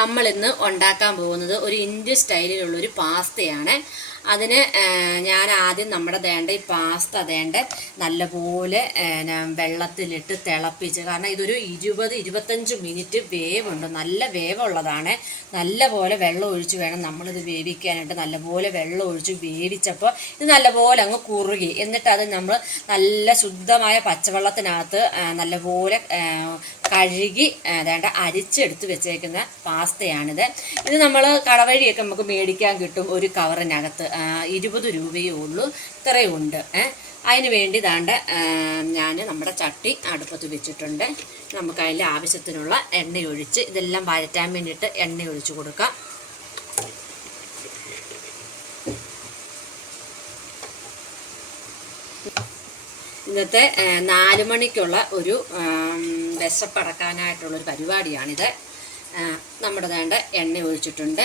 നമ്മളിന്ന് ഉണ്ടാക്കാൻ പോകുന്നത് ഒരു ഇന്ത്യൻ സ്റ്റൈലിലുള്ളൊരു പാസ്തയാണ്. അതിന് ഞാൻ ആദ്യം നമ്മുടെ ഈ പാസ്ത നല്ലപോലെ വെള്ളത്തിലിട്ട് തിളപ്പിച്ച്, കാരണം ഇതൊരു 20-25 മിനിറ്റ് വേവുണ്ട്, നല്ല വേവുള്ളതാണ്. നല്ലപോലെ വെള്ളം ഒഴിച്ച് വേണം നമ്മളിത് വേവിക്കാനായിട്ട്. നല്ലപോലെ വെള്ളം ഒഴിച്ച് വേവിച്ചപ്പോൾ ഇത് നല്ലപോലെ അങ്ങ് കുറുകി. എന്നിട്ട് അത് നമ്മൾ നല്ല ശുദ്ധമായ പച്ചവെള്ളത്തിനകത്ത് നല്ലപോലെ കഴുകി അരിച്ചെടുത്ത് വെച്ചേക്കുന്ന പാസ്തയാണിത്. ഇത് നമ്മൾ കടവഴിയൊക്കെ നമുക്ക് മേടിക്കാൻ കിട്ടും. ഒരു കവറിനകത്ത് 20 രൂപയേ ഉള്ളൂ. ഇത്രയും ഉണ്ട്. അതിന് വേണ്ടി ഞാൻ നമ്മുടെ ചട്ടി അടുപ്പത്ത് വെച്ചിട്ടുണ്ട്. നമുക്ക് അതിൽ ആവശ്യത്തിനുള്ള എണ്ണയൊഴിച്ച് ഇതെല്ലാം വഴറ്റാൻ വേണ്ടിയിട്ട് എണ്ണയൊഴിച്ച് കൊടുക്കാം. ഇന്നത്തെ 4 മണിക്കുള്ള ഒരു വിശപ്പടക്കാനായിട്ടുള്ളൊരു പരിപാടിയാണിത്. നമ്മുടെ എണ്ണ ഒഴിച്ചിട്ടുണ്ട്.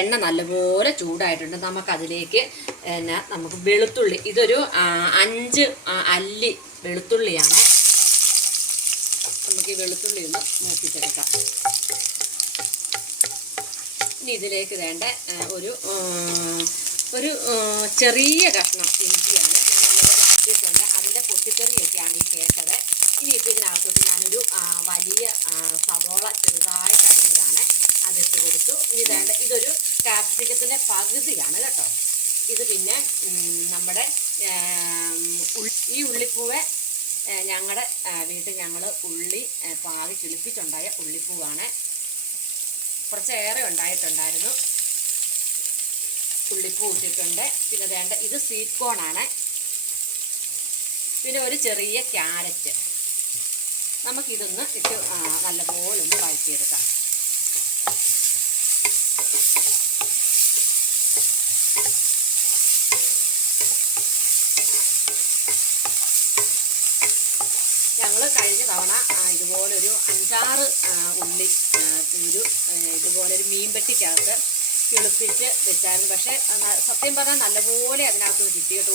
എണ്ണ നല്ലപോലെ ചൂടായിട്ടുണ്ട്. നമുക്കതിലേക്ക് നമുക്ക് വെളുത്തുള്ളി, ഇതൊരു 5 അല്ലി വെളുത്തുള്ളിയാണ്. നമുക്ക് ഈ വെളുത്തുള്ളി ഒന്ന് മൂപ്പിച്ചെടുക്കാം. ഇനി ഇതിലേക്ക് ഒരു ചെറിയ കഷ്ണം ഇഞ്ചിയാണ് ഞാൻ നല്ലപോലെ ആക്കിയിട്ടുണ്ട്. അതിൻ്റെ പൊട്ടിത്തെറിയൊക്കെയാണ് ഈ കേട്ടത്. ഇനി ഇപ്പോൾ ഇതിനകത്തോട്ട് ഞാനൊരു വലിയ സവോള ചെറുതായിട്ട് അരിഞ്ഞതാണ്, അതിട്ട് കൊടുത്തു. ഇനി ഇതൊരു കാപ്സിക്കത്തിൻ്റെ പകുതിയാണ് കേട്ടോ. ഇത് പിന്നെ നമ്മുടെ ഈ ഉള്ളിപ്പൂവ് ഞങ്ങളുടെ വീട്ടിൽ ഞങ്ങൾ ഉള്ളി പാവി കിളിപ്പിച്ചുണ്ടായ ഉള്ളിപ്പൂവാണ്. കുറച്ചേറെ ഉണ്ടായിട്ടുണ്ടായിരുന്നു. ഉള്ളിപ്പൂ ഇട്ടിട്ടുണ്ട്. പിന്നെ ഇത് സ്വീറ്റ് കോണാണ്. പിന്നെ ഒരു ചെറിയ ക്യാരറ്റ്. നമുക്കിതൊന്ന് ഇട്ട് നല്ലപോലെ ഒന്ന് വഴറ്റിയെടുക്കാം. ഞങ്ങൾ കഴിഞ്ഞ തവണ ഇതുപോലൊരു 5-6 ഉള്ളി ഇതുപോലൊരു മീൻപെട്ടിക്കകത്ത് കിളിപ്പിച്ച് വെച്ചായിരുന്നു. പക്ഷേ സത്യം പറഞ്ഞാൽ നല്ലപോലെ അതിനകത്ത് കിട്ടി കേട്ടോ.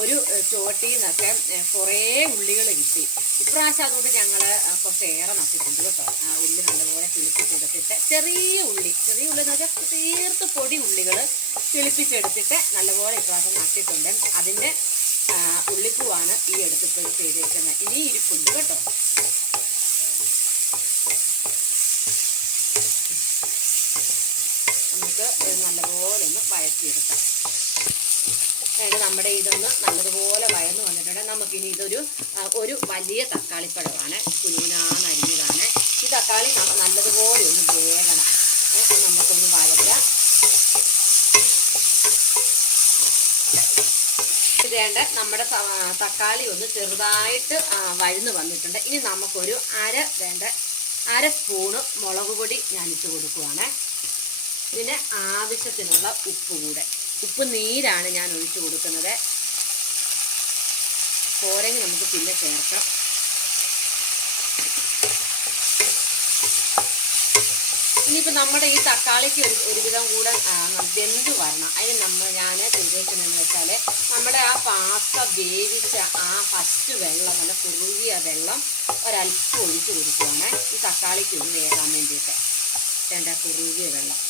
ഒരു ചോട്ടിയിൽ നിന്നൊക്കെ കുറേ ഉള്ളികൾ കിട്ടി. ഇപ്രാവശ്യം അതുകൊണ്ട് ഞങ്ങൾ കുറച്ചേറെ നട്ടിട്ടുണ്ട് കേട്ടോ. ഉള്ളി നല്ലപോലെ കിളിപ്പിച്ചെടുത്തിട്ട് ചെറിയ ഉള്ളി എന്ന് വെച്ചാൽ തീർത്ത് പൊടി ഉള്ളികൾ കിളിപ്പിച്ചെടുത്തിട്ട് നല്ലപോലെ ഇപ്രാവശ്യം നട്ടിട്ടുണ്ട്. അതിൻ്റെ ഉള്ളിപ്പൂവാണ് ഈ എടുത്തിട്ട് ചെയ്തേക്കുന്നത്. ഇനി ഇരിപ്പുണ്ട് കേട്ടോ. നമുക്ക് നല്ലപോലെ ഒന്ന് വഴറ്റിയെടുക്കാം. നമ്മുടെ ഇതൊന്ന് നല്ലതുപോലെ വഴന്ന് വന്നിട്ടുണ്ട്. നമുക്കിനി ഒരു വലിയ തക്കാളിപ്പഴമാണ്, കുഞ്ഞിനാന്ന് അരിഞ്ഞതാണ്. ഈ തക്കാളി നല്ലതുപോലെ ഒന്ന് വേകണം. നമുക്കൊന്ന് വഴറ്റാം. നമ്മുടെ തക്കാളി ഒന്ന് ചെറുതായിട്ട് വഴന്ന് വന്നിട്ടുണ്ട്. ഇനി നമുക്കൊരു അര സ്പൂണ് മുളക് പൊടി ഞാനിട്ട് കൊടുക്കുവാണ്. ഇതിന് ആവശ്യത്തിനുള്ള ഉപ്പ് കൂടെ, ഉപ്പ് നീരാണ് ഞാൻ ഒഴിച്ചു കൊടുക്കുന്നത്. പോരെങ്കിൽ നമുക്ക് പിന്നെ ചേർക്കാം. ഇനിയിപ്പോൾ നമ്മുടെ ഈ തക്കാളിക്ക് ഒരുവിധം കൂടെ വെന്ത് വരണം. അതിന് ഞാൻ ചെയ്തേക്കുന്നതെന്ന് വെച്ചാൽ നമ്മുടെ ആ പാസ്ത വേവിച്ച ആ ഫസ്റ്റ് വെള്ളം, നല്ല കുറുകിയ വെള്ളം ഒരല്പം ഒഴിച്ച് കൊടുക്കുകയാണ് ഈ തക്കാളിക്ക് ഒന്ന് വേകാൻ വേണ്ടിയിട്ട്. കുറുകിയ വെള്ളം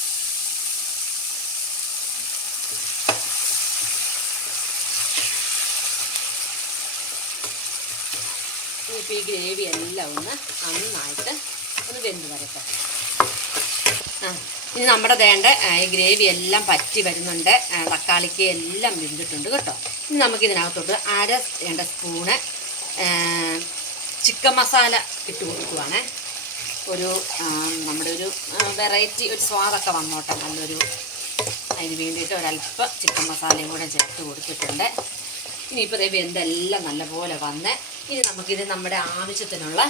ഇനിയിപ്പോൾ ഈ ഗ്രേവി എല്ലാം നന്നായിട്ട് ഒന്ന് വെന്ത് വരട്ടെ. ഇനി നമ്മുടെ ഈ ഗ്രേവി എല്ലാം പറ്റി വരുന്നുണ്ട്. തക്കാളിക്ക് എല്ലാം വെന്തിട്ടുണ്ട് കേട്ടോ. ഇനി നമുക്കിതിനകത്തോട്ട് 1 സ്പൂണ് ചിക്കൻ മസാല ഇട്ട് കൊടുക്കുവാണ്. നമ്മുടെ ഒരു വെറൈറ്റി, ഒരു സ്വാദൊക്കെ വന്നോട്ടെ നല്ലൊരു. അതിന് വേണ്ടിയിട്ട് ഒരല്പം ചിക്കൻ മസാലയും കൂടെ ചേർത്ത് കൊടുത്തിട്ടുണ്ട്. ഇനിയിപ്പോൾ വെന്തെല്ലാം നല്ലപോലെ വന്ന് ഇനി നമുക്കിത് നമ്മുടെ ആവശ്യത്തിനുള്ള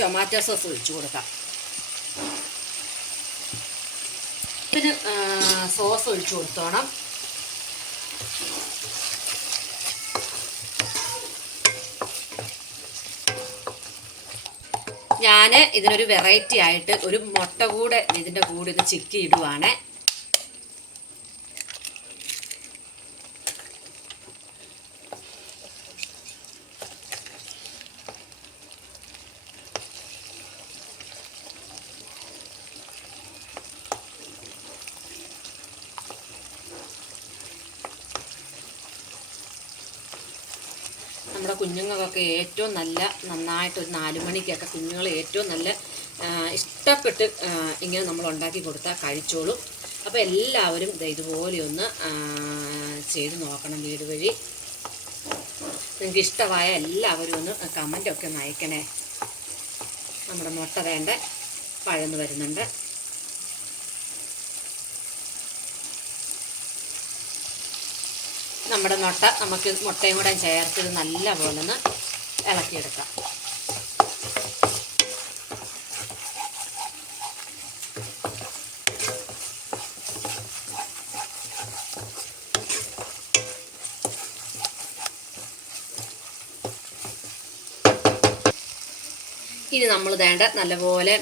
ടൊമാറ്റോ സോസ് ഒഴിച്ചു കൊടുക്കാം. ഇതിന് സോസ് ഒഴിച്ചു കൊടുത്തോണം. ഞാൻ ഇതിനൊരു വെറൈറ്റി ആയിട്ട് ഒരു മുട്ട കൂടെ ഇതിൻ്റെ കൂടെ ഇത് ചിക്കി ഇടുവാണ്. നമ്മുടെ കുഞ്ഞുങ്ങൾക്കൊക്കെ ഏറ്റവും നന്നായിട്ട് ഒരു 4 മണിക്കൊക്കെ കുഞ്ഞുങ്ങൾ ഏറ്റവും നല്ല ഇഷ്ടപ്പെട്ട് ഇങ്ങനെ നമ്മൾ ഉണ്ടാക്കി കൊടുത്താൽ കഴിച്ചോളും. അപ്പോൾ എല്ലാവരും ഇതുപോലെ ഒന്ന് ചെയ്ത് നോക്കണം വീട് വഴി. നിങ്ങൾക്ക് ഇഷ്ടമായ എല്ലാവരും ഒന്ന് കമൻ്റൊക്കെ ഒന്ന് അയക്കണേ. നമ്മുടെ മുട്ട വേണ്ട പഴന്ന് വരുന്നുണ്ട്. നമ്മുടെ നമുക്ക് മുട്ടയും കൂടെ ചേർത്ത് നല്ല പോലെ ഒന്ന് ഇളക്കിയെടുക്കാം. ഇനി നമ്മൾ നല്ലപോലെ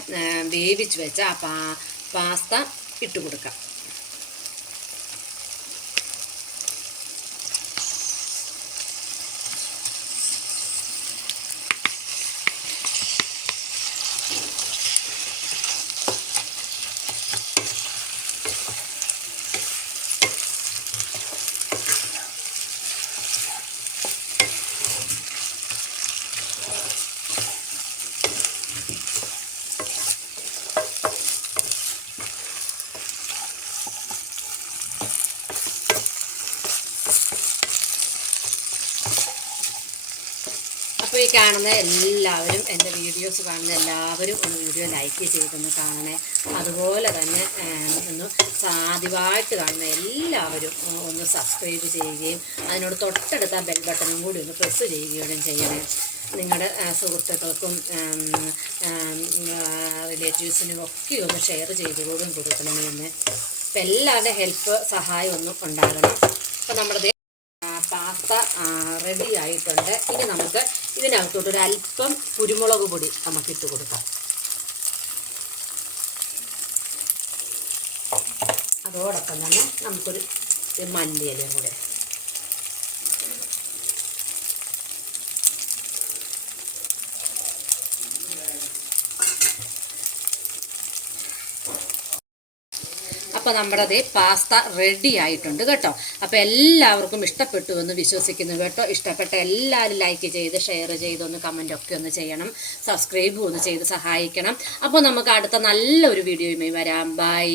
വേവിച്ച് വെച്ച ആ പാസ്ത ഇട്ട് കൊടുക്കാം. അപ്പോൾ ഈ കാണുന്ന എല്ലാവരും, എൻ്റെ വീഡിയോസ് കാണുന്ന എല്ലാവരും ഒന്ന് വീഡിയോ ലൈക്ക് ചെയ്തൊന്ന് കാണണേ. അതുപോലെ തന്നെ ഒന്ന് ആദ്യമായിട്ട് കാണുന്ന എല്ലാവരും ഒന്ന് സബ്സ്ക്രൈബ് ചെയ്യുകയും അതിനോട് തൊട്ടടുത്ത ബെൽ ബട്ടണും കൂടി ഒന്ന് പ്രസ് ചെയ്യുകയും ചെയ്യണേ. നിങ്ങളുടെ സുഹൃത്തുക്കൾക്കും റിലേറ്റീവ്സിനും ഒക്കെ ഒന്ന് ഷെയർ ചെയ്തുകൂടും കൊടുക്കണമെന്ന്. അപ്പം എല്ലാവരുടെ ഹെൽപ്പ് സഹായം ഒന്നും ഉണ്ടാകണം. അപ്പം നമ്മുടെ പാസ്ത റെഡി ആയിട്ടുണ്ട്. ഇനി നമുക്ക് ഇതിനകത്തോട്ടൊരല്പം കുരുമുളക് പൊടി നമുക്കിട്ട് കൊടുക്കാം. അതോടൊപ്പം തന്നെ നമുക്കൊരു മല്ലിയിലയും കൂടെ. അപ്പോൾ നമ്മുടെ പാസ്ത റെഡി ആയിട്ടുണ്ട് കേട്ടോ. അപ്പോൾ എല്ലാവർക്കും ഇഷ്ടപ്പെട്ടു എന്ന് വിശ്വസിക്കുന്നു കേട്ടോ. ഇഷ്ടപ്പെട്ട എല്ലാവരും ലൈക്ക് ചെയ്ത് ഷെയർ ചെയ്ത് ഒന്ന് കമൻറ്റൊക്കെ ഒന്ന് ചെയ്യണം. സബ്സ്ക്രൈബും ഒന്ന് ചെയ്ത് സഹായിക്കണം. അപ്പോൾ നമുക്ക് അടുത്ത നല്ലൊരു വീഡിയോയുമായി വരാം. ബൈ.